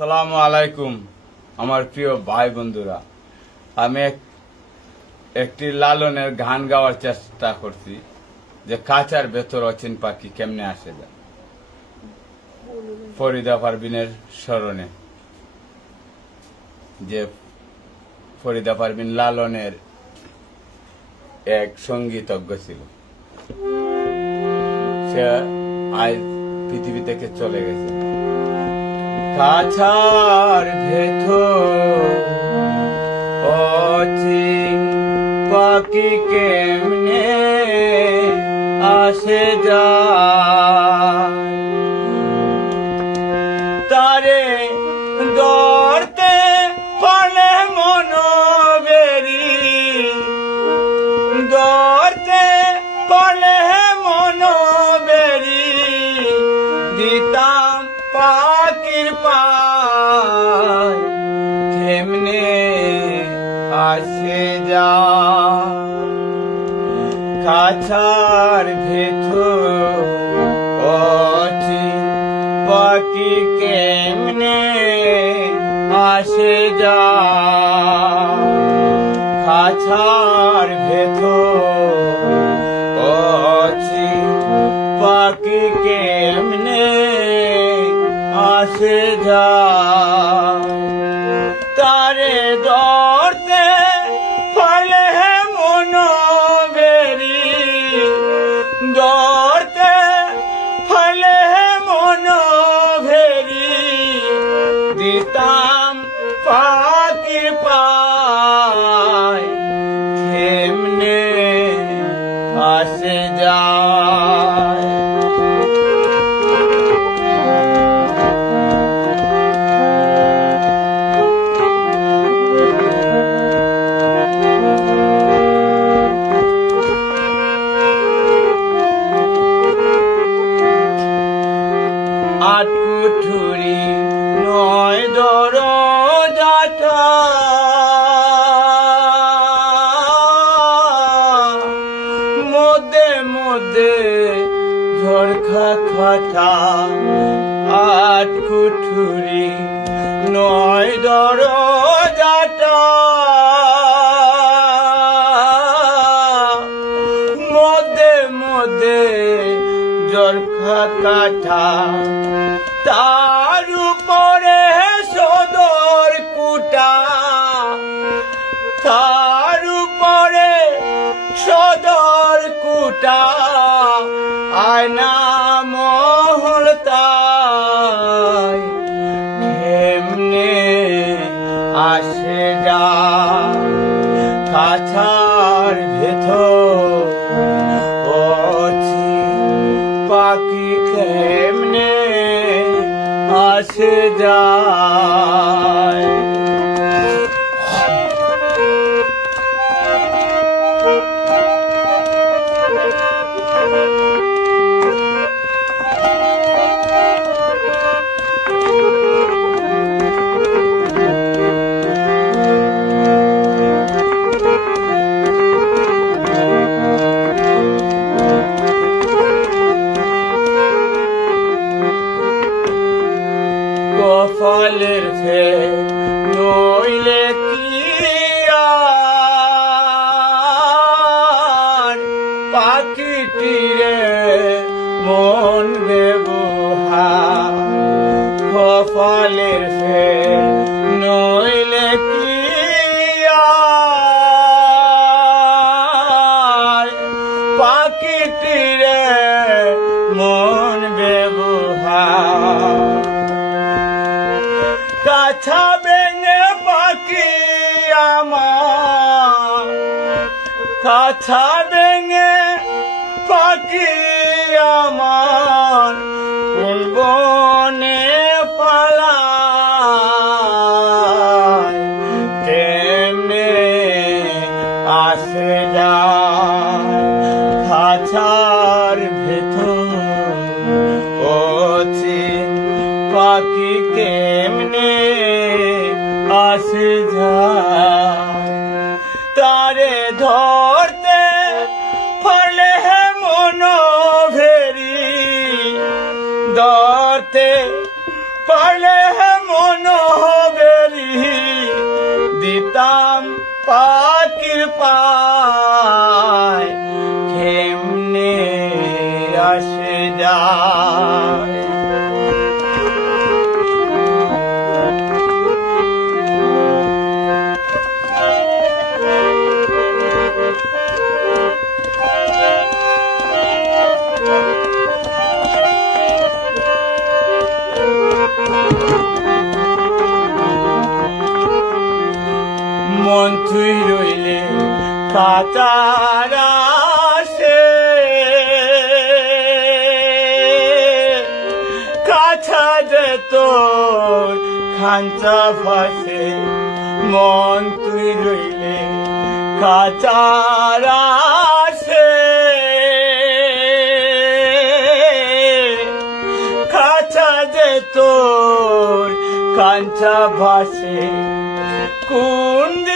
সালামু আলাইকুম, আমার প্রিয় ভাই বন্ধুরা। আমি একটি লালনের গান গাওয়ার চেষ্টা করছি, যে কাচার ভেতর অচিন পাখি কেমনে আসে যায় ফরিদা পারবিনের স্মরণে। যে ফরিদা পারবিন লালনের এক সঙ্গীতজ্ঞ ছিল। সে আজ পৃথিবী থেকে চলে গেছে। কাছার ভেতর অচিন পাখি কেমনে যা। কাছার ভেতর অচি পাখি কেমনে আসে যা। কাছার ভেতর নয় দর মধ্যে মধ্যে আট কুঠুরি নয় দর তার উপরে সদর কুটা। তার উপরে সদর কুটা। আয়না মহল তাই কেমনে আসে যা। কাছার ভেতর পাখি কেমনে আসে যায়। পাখিটিরে মন ব্যবহার কপালের ফে নইলে কি আর? পাখিটিরে মন ব্যবহার কাছা বেঙে পাখি আমার, কাছা বেঙে পাখি আমার কোন বনে পালায়। তেমনে আসে যায় খাঁচার ভেতর। অচিন পাখি কেমনে আসে যায়? পাইলে মন বেরি দিতাম পাকির পা। খাতার আসে। কাছা যে তোর খাঞ্চা ফাঁসে মন তুই রইলে খাচার আসে। খাঁচা যে তোর কাঞ্চা ভাসে কোন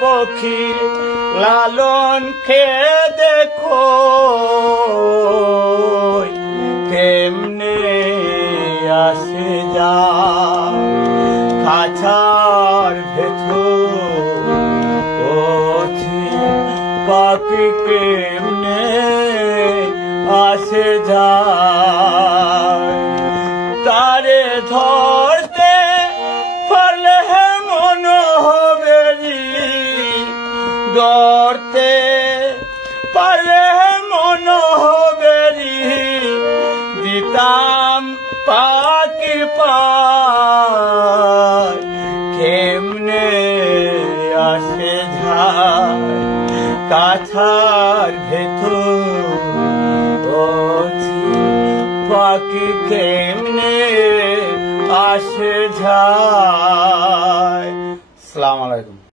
পক্ষী লালন খেয়ে দেখো। পারলে মন হবে দিতাম পাখি পার কেমনে আসে কাছার ভেতর? পাখি কেমনে আসে ঝাড়? সালাম আলাইকুম।